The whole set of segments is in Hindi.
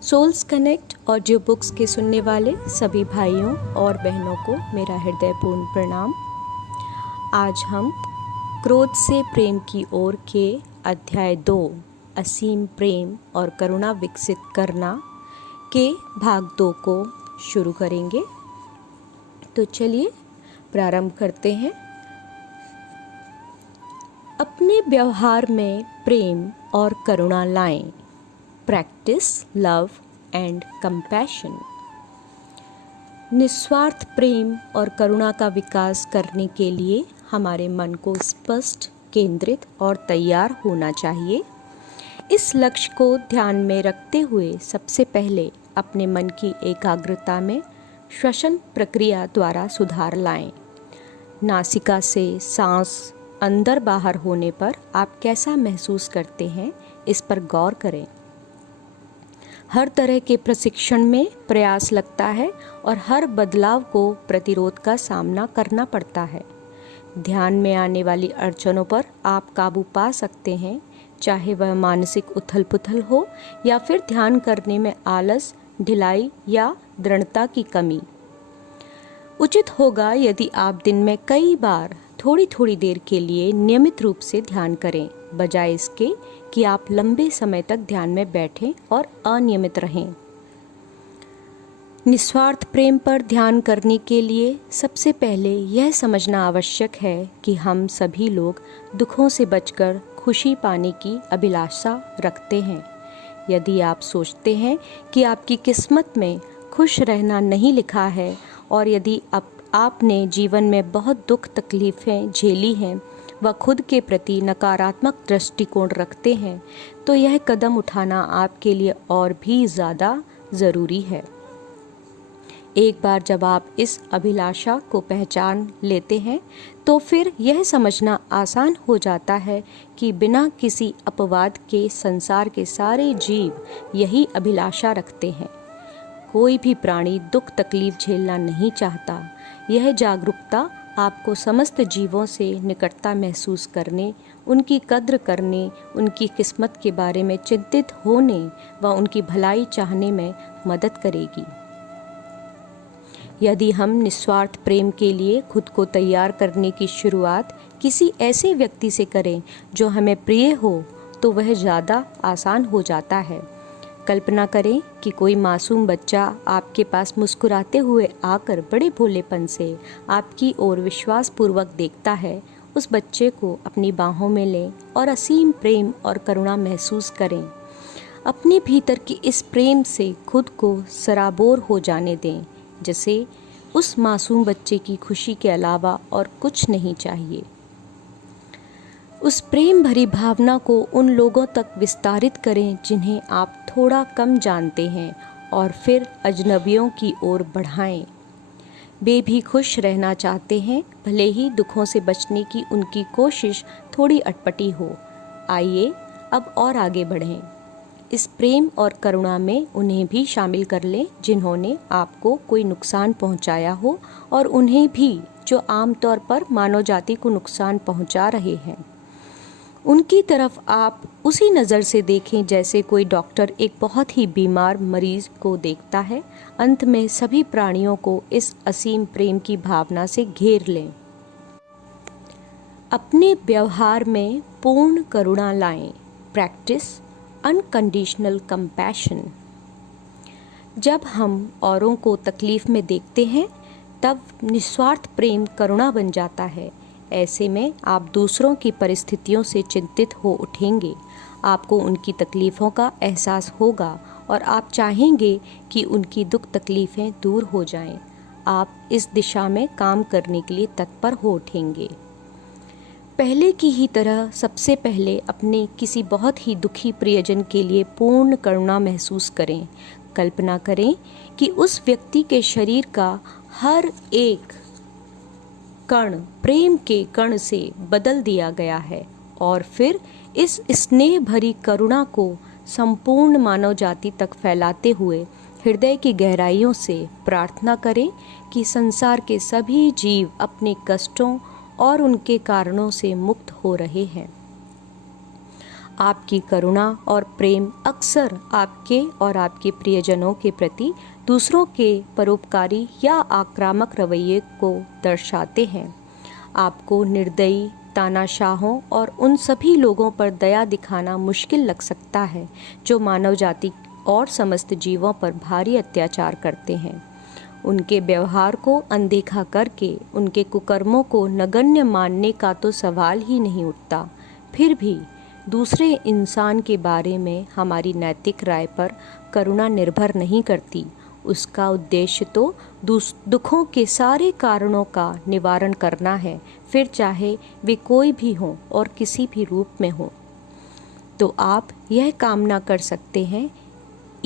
सोल्स कनेक्ट ऑडियो बुक्स के सुनने वाले सभी भाइयों और बहनों को मेरा हृदयपूर्ण प्रणाम। आज हम क्रोध से प्रेम की ओर के अध्याय 2 असीम प्रेम और करुणा विकसित करना के भाग 2 को शुरू करेंगे। तो चलिए प्रारंभ करते हैं। अपने व्यवहार में प्रेम और करुणा लाएं। Practice love and compassion. निस्वार्थ प्रेम और करुणा का विकास करने के लिए हमारे मन को स्पष्ट, केंद्रित और तैयार होना चाहिए। इस लक्ष्य को ध्यान में रखते हुए सबसे पहले अपने मन की एकाग्रता में श्वसन प्रक्रिया द्वारा सुधार लाएं। नासिका से सांस अंदर बाहर होने पर आप कैसा महसूस करते हैं, इस पर गौर करें। हर तरह के प्रशिक्षण में प्रयास लगता है और हर बदलाव को प्रतिरोध का सामना करना पड़ता है। ध्यान में आने वाली अड़चनों पर आप काबू पा सकते हैं, चाहे वह मानसिक उथल पुथल हो या फिर ध्यान करने में आलस, ढिलाई या दृढ़ता की कमी। उचित होगा यदि आप दिन में कई बार थोड़ी थोड़ी देर के लिए नियमित रूप से ध्यान करें, बजाय इसके कि आप लंबे समय तक ध्यान में बैठें और अनियमित रहें। निस्वार्थ प्रेम पर ध्यान करने के लिए सबसे पहले यह समझना आवश्यक है कि हम सभी लोग दुखों से बचकर खुशी पाने की अभिलाषा रखते हैं। यदि आप सोचते हैं कि आपकी किस्मत में खुश रहना नहीं लिखा है और यदि आपने जीवन में बहुत दुख तकलीफ़ें झेली हैं व खुद के प्रति नकारात्मक दृष्टिकोण रखते हैं, तो यह कदम उठाना आपके लिए और भी ज़्यादा ज़रूरी है। एक बार जब आप इस अभिलाषा को पहचान लेते हैं तो फिर यह समझना आसान हो जाता है कि बिना किसी अपवाद के संसार के सारे जीव यही अभिलाषा रखते हैं। कोई भी प्राणी दुख तकलीफ झेलना नहीं चाहता। यह जागरूकता आपको समस्त जीवों से निकटता महसूस करने, उनकी कद्र करने, उनकी किस्मत के बारे में चिंतित होने व उनकी भलाई चाहने में मदद करेगी। यदि हम निस्वार्थ प्रेम के लिए खुद को तैयार करने की शुरुआत किसी ऐसे व्यक्ति से करें जो हमें प्रिय हो, तो वह ज़्यादा आसान हो जाता है। कल्पना करें कि कोई मासूम बच्चा आपके पास मुस्कुराते हुए आकर बड़े भोलेपन से आपकी ओर विश्वासपूर्वक देखता है। उस बच्चे को अपनी बाहों में लें और असीम प्रेम और करुणा महसूस करें। अपने भीतर की इस प्रेम से खुद को सराबोर हो जाने दें, जैसे उस मासूम बच्चे की खुशी के अलावा और कुछ नहीं चाहिए। उस प्रेम भरी भावना को उन लोगों तक विस्तारित करें जिन्हें आप थोड़ा कम जानते हैं और फिर अजनबियों की ओर बढ़ाएं। वे भी खुश रहना चाहते हैं, भले ही दुखों से बचने की उनकी कोशिश थोड़ी अटपटी हो। आइए अब और आगे बढ़ें। इस प्रेम और करुणा में उन्हें भी शामिल कर लें जिन्होंने आपको कोई नुकसान पहुंचाया हो, और उन्हें भी जो आमतौर पर मानव जाति को नुकसान पहुंचा रहे हैं। उनकी तरफ आप उसी नज़र से देखें जैसे कोई डॉक्टर एक बहुत ही बीमार मरीज को देखता है। अंत में सभी प्राणियों को इस असीम प्रेम की भावना से घेर लें। अपने व्यवहार में पूर्ण करुणा लाएं। Practice unconditional compassion. जब हम औरों को तकलीफ में देखते हैं, तब निस्वार्थ प्रेम करुणा बन जाता है। ऐसे में आप दूसरों की परिस्थितियों से चिंतित हो उठेंगे। आपको उनकी तकलीफ़ों का एहसास होगा और आप चाहेंगे कि उनकी दुख तकलीफ़ें दूर हो जाएं। आप इस दिशा में काम करने के लिए तत्पर हो उठेंगे। पहले की ही तरह सबसे पहले अपने किसी बहुत ही दुखी प्रियजन के लिए पूर्ण करुणा महसूस करें। कल्पना करें कि उस व्यक्ति के शरीर का हर एक कण प्रेम के कण से बदल दिया गया है, और फिर इस स्नेह भरी करुणा को संपूर्ण मानव जाति तक फैलाते हुए हृदय की गहराइयों से प्रार्थना करें कि संसार के सभी जीव अपने कष्टों और उनके कारणों से मुक्त हो रहे हैं। आपकी करुणा और प्रेम अक्सर आपके और आपके प्रियजनों के प्रति दूसरों के परोपकारी या आक्रामक रवैये को दर्शाते हैं। आपको निर्दयी, तानाशाहों और उन सभी लोगों पर दया दिखाना मुश्किल लग सकता है जो मानव जाति और समस्त जीवों पर भारी अत्याचार करते हैं। उनके व्यवहार को अनदेखा करके उनके कुकर्मों को नगण्य मानने का तो सवाल ही नहीं उठता। फिर भी दूसरे इंसान के बारे में हमारी नैतिक राय पर करुणा निर्भर नहीं करती। उसका उद्देश्य तो दुखों के सारे कारणों का निवारण करना है, फिर चाहे वे कोई भी हों और किसी भी रूप में हों। तो आप यह कामना कर सकते हैं,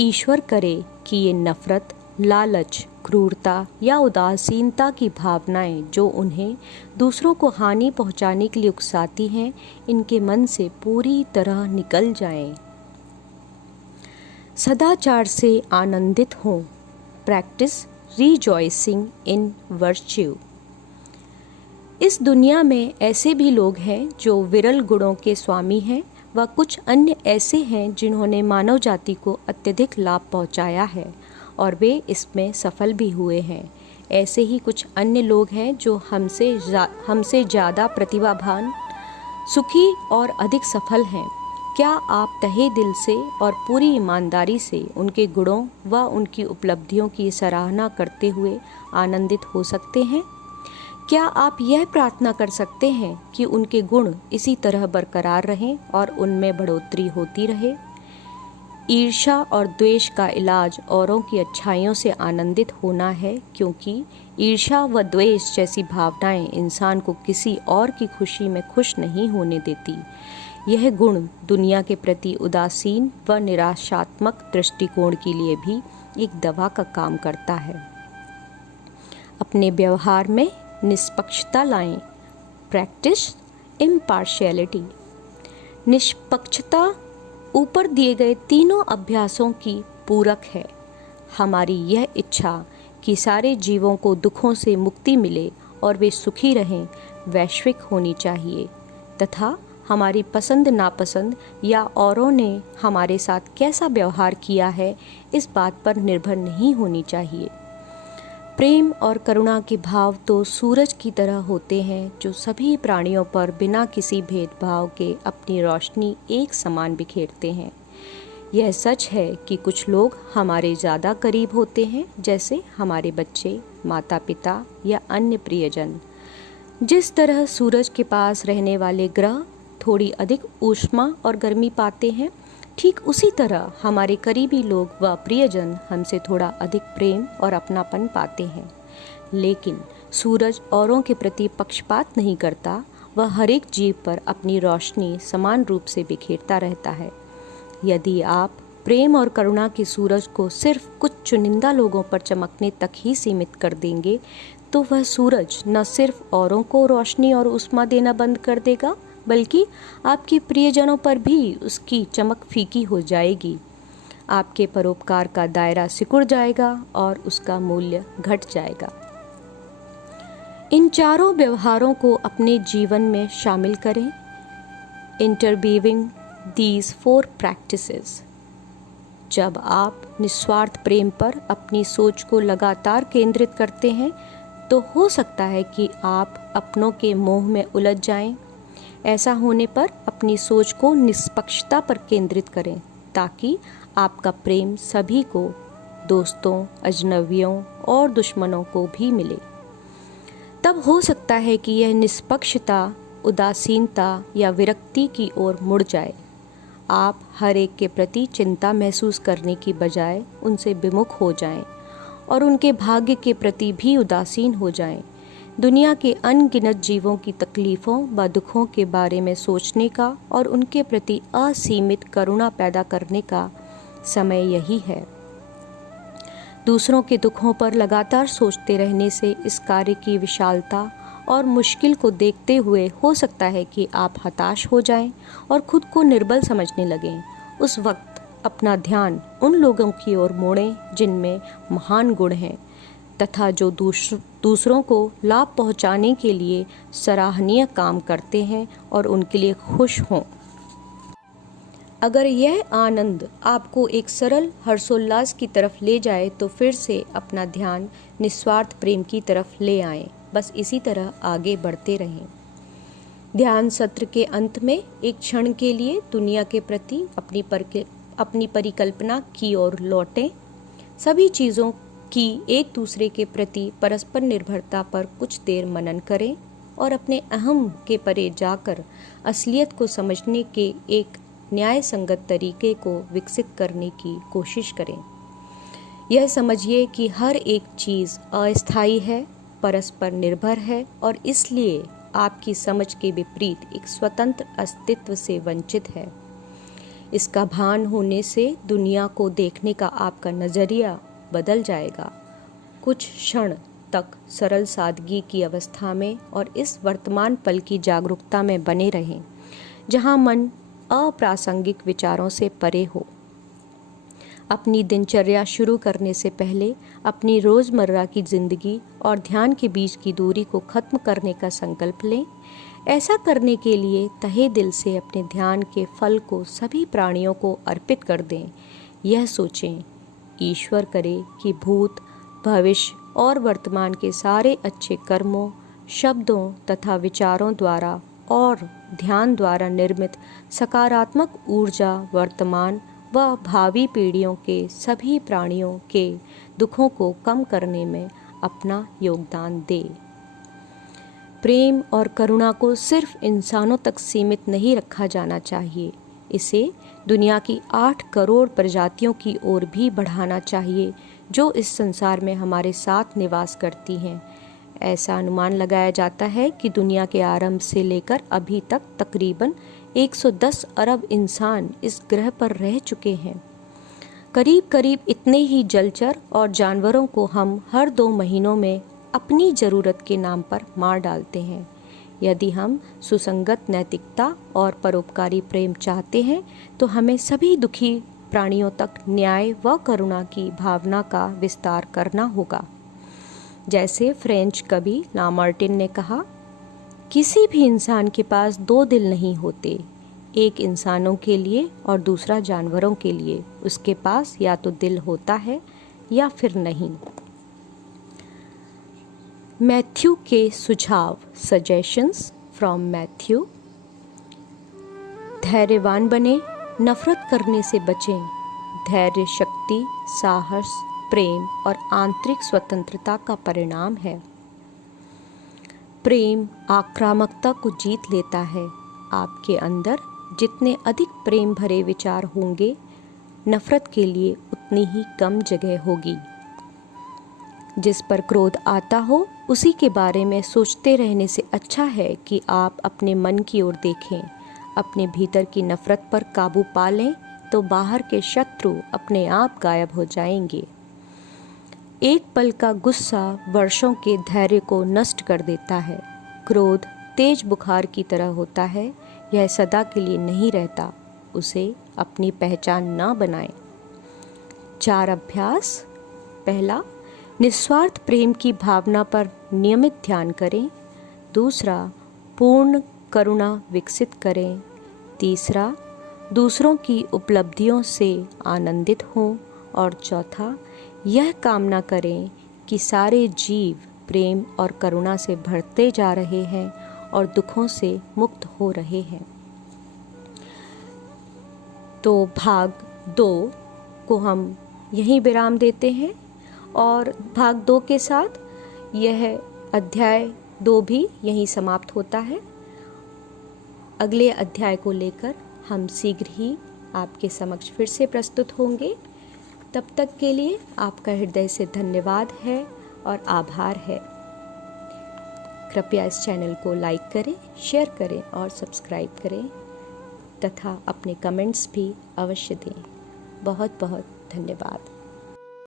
ईश्वर करे कि ये नफरत, लालच, क्रूरता या उदासीनता की भावनाएं जो उन्हें दूसरों को हानि पहुंचाने के लिए उकसाती हैं, इनके मन से पूरी तरह निकल जाएं। सदाचार से आनंदित हों। प्रैक्टिस रिजॉइसिंग इन वर्च्यू। इस दुनिया में ऐसे भी लोग हैं जो विरल गुणों के स्वामी हैं व कुछ अन्य ऐसे हैं जिन्होंने मानव जाति को अत्यधिक लाभ पहुंचाया है और वे इसमें सफल भी हुए हैं। ऐसे ही कुछ अन्य लोग हैं जो हमसे ज़्यादा प्रतिभावान, सुखी और अधिक सफल हैं। क्या आप तहे दिल से और पूरी ईमानदारी से उनके गुणों व उनकी उपलब्धियों की सराहना करते हुए आनंदित हो सकते हैं? क्या आप यह प्रार्थना कर सकते हैं कि उनके गुण इसी तरह बरकरार रहें और उनमें बढ़ोतरी होती रहे? ईर्ष्या और द्वेष का इलाज औरों की अच्छाइयों से आनंदित होना है, क्योंकि ईर्ष्या व द्वेष जैसी भावनाएं इंसान को किसी और की खुशी में खुश नहीं होने देती। यह गुण दुनिया के प्रति उदासीन व निराशात्मक दृष्टिकोण के लिए भी एक दवा का काम करता है। अपने व्यवहार में निष्पक्षता लाएं। Practice impartiality. निष्पक्षता ऊपर दिए गए तीनों अभ्यासों की पूरक है। हमारी यह इच्छा कि सारे जीवों को दुखों से मुक्ति मिले और वे सुखी रहें वैश्विक होनी चाहिए, तथा हमारी पसंद नापसंद या औरों ने हमारे साथ कैसा व्यवहार किया है इस बात पर निर्भर नहीं होनी चाहिए। प्रेम और करुणा के भाव तो सूरज की तरह होते हैं जो सभी प्राणियों पर बिना किसी भेदभाव के अपनी रोशनी एक समान बिखेरते हैं। यह सच है कि कुछ लोग हमारे ज़्यादा करीब होते हैं, जैसे हमारे बच्चे, माता पिता या अन्य प्रियजन। जिस तरह सूरज के पास रहने वाले ग्रह थोड़ी अधिक ऊष्मा और गर्मी पाते हैं, ठीक उसी तरह हमारे करीबी लोग व प्रियजन हमसे थोड़ा अधिक प्रेम और अपनापन पाते हैं। लेकिन सूरज औरों के प्रति पक्षपात नहीं करता, वह हर एक जीव पर अपनी रोशनी समान रूप से बिखेरता रहता है। यदि आप प्रेम और करुणा के सूरज को सिर्फ कुछ चुनिंदा लोगों पर चमकने तक ही सीमित कर देंगे, तो वह सूरज न सिर्फ औरों को रोशनी और उष्मा देना बंद कर देगा, बल्कि आपके प्रियजनों पर भी उसकी चमक फीकी हो जाएगी। आपके परोपकार का दायरा सिकुड़ जाएगा और उसका मूल्य घट जाएगा। इन चारों व्यवहारों को अपने जीवन में शामिल करें। इंटरवीविंग दीज 4 प्रैक्टिसेस। जब आप निस्वार्थ प्रेम पर अपनी सोच को लगातार केंद्रित करते हैं, तो हो सकता है कि आप अपनों के मोह में उलझ जाएं। ऐसा होने पर अपनी सोच को निष्पक्षता पर केंद्रित करें, ताकि आपका प्रेम सभी को, दोस्तों, अजनबियों और दुश्मनों को भी मिले। तब हो सकता है कि यह निष्पक्षता उदासीनता या विरक्ति की ओर मुड़ जाए। आप हर एक के प्रति चिंता महसूस करने की बजाय उनसे विमुख हो जाएं और उनके भाग्य के प्रति भी उदासीन हो जाएं। दुनिया के अनगिनत जीवों की तकलीफ़ों व दुखों के बारे में सोचने का और उनके प्रति असीमित करुणा पैदा करने का समय यही है। दूसरों के दुखों पर लगातार सोचते रहने से इस कार्य की विशालता और मुश्किल को देखते हुए हो सकता है कि आप हताश हो जाएं और खुद को निर्बल समझने लगें। उस वक्त अपना ध्यान उन लोगों की ओर मोड़ें जिनमें महान गुण हैं तथा जो दूसरों को लाभ पहुंचाने के लिए सराहनीय काम करते हैं और उनके लिए खुश हों। अगर यह आनंद आपको एक सरल हर्षोल्लास की तरफ ले जाए तो फिर से अपना ध्यान निस्वार्थ प्रेम की तरफ ले आएं। बस इसी तरह आगे बढ़ते रहें। ध्यान सत्र के अंत में एक क्षण के लिए दुनिया के प्रति अपनी परिकल्पना की ओर लौटें। सभी चीज़ों की एक दूसरे के प्रति परस्पर निर्भरता पर कुछ देर मनन करें और अपने अहम के परे जाकर असलियत को समझने के एक न्याय संगत तरीके को विकसित करने की कोशिश करें। यह समझिए कि हर एक चीज़ अस्थायी है, परस्पर निर्भर है और इसलिए आपकी समझ के विपरीत एक स्वतंत्र अस्तित्व से वंचित है। इसका भान होने से दुनिया को देखने का आपका नज़रिया बदल जाएगा। कुछ क्षण तक सरल सादगी की अवस्था में और इस वर्तमान पल की जागरूकता में बने रहें, जहां मन अप्रासंगिक विचारों से परे हो। अपनी दिनचर्या शुरू करने से पहले अपनी रोज़मर्रा की ज़िंदगी और ध्यान के बीच की दूरी को ख़त्म करने का संकल्प लें। ऐसा करने के लिए तहे दिल से अपने ध्यान के फल को सभी प्राणियों को अर्पित कर दें। यह सोचें, ईश्वर करे कि भूत, भविष्य और वर्तमान के सारे अच्छे कर्मों, शब्दों तथा विचारों द्वारा और ध्यान द्वारा निर्मित सकारात्मक ऊर्जा वर्तमान व भावी पीढ़ियों के सभी प्राणियों के दुखों को कम करने में अपना योगदान दे। प्रेम और करुणा को सिर्फ इंसानों तक सीमित नहीं रखा जाना चाहिए, इसे दुनिया की 8 करोड़ प्रजातियों की ओर भी बढ़ाना चाहिए जो इस संसार में हमारे साथ निवास करती हैं। ऐसा अनुमान लगाया जाता है कि दुनिया के आरंभ से लेकर अभी तक तकरीबन 110 अरब इंसान इस ग्रह पर रह चुके हैं। करीब करीब इतने ही जलचर और जानवरों को हम हर 2 महीनों में अपनी ज़रूरत के नाम पर मार डालते हैं। यदि हम सुसंगत नैतिकता और परोपकारी प्रेम चाहते हैं तो हमें सभी दुखी प्राणियों तक न्याय व करुणा की भावना का विस्तार करना होगा। जैसे फ्रेंच कवि लामार्टिन ने कहा, किसी भी इंसान के पास 2 दिल नहीं होते, एक इंसानों के लिए और दूसरा जानवरों के लिए। उसके पास या तो दिल होता है या फिर नहीं। मैथ्यू के सुझाव, सजेशंस फ्रॉम मैथ्यू। धैर्यवान बने, नफरत करने से बचें। धैर्य शक्ति, साहस, प्रेम और आंतरिक स्वतंत्रता का परिणाम है। प्रेम आक्रामकता को जीत लेता है। आपके अंदर जितने अधिक प्रेम भरे विचार होंगे, नफरत के लिए उतनी ही कम जगह होगी। जिस पर क्रोध आता हो उसी के बारे में सोचते रहने से अच्छा है कि आप अपने मन की ओर देखें। अपने भीतर की नफरत पर काबू पा लें तो बाहर के शत्रु अपने आप गायब हो जाएंगे। एक पल का गुस्सा वर्षों के धैर्य को नष्ट कर देता है। क्रोध तेज बुखार की तरह होता है, यह सदा के लिए नहीं रहता। उसे अपनी पहचान ना बनाएं। 4 अभ्यास। पहला, निस्वार्थ प्रेम की भावना पर नियमित ध्यान करें। दूसरा, पूर्ण करुणा विकसित करें। तीसरा, दूसरों की उपलब्धियों से आनंदित हों। और चौथा, यह कामना करें कि सारे जीव प्रेम और करुणा से भरते जा रहे हैं और दुखों से मुक्त हो रहे हैं। तो भाग 2 को हम यहीं विराम देते हैं और भाग 2 के साथ यह अध्याय 2 भी यहीं समाप्त होता है। अगले अध्याय को लेकर हम शीघ्र ही आपके समक्ष फिर से प्रस्तुत होंगे। तब तक के लिए आपका हृदय से धन्यवाद है और आभार है। कृपया इस चैनल को लाइक करें, शेयर करें और सब्सक्राइब करें तथा अपने कमेंट्स भी अवश्य दें। बहुत बहुत धन्यवाद।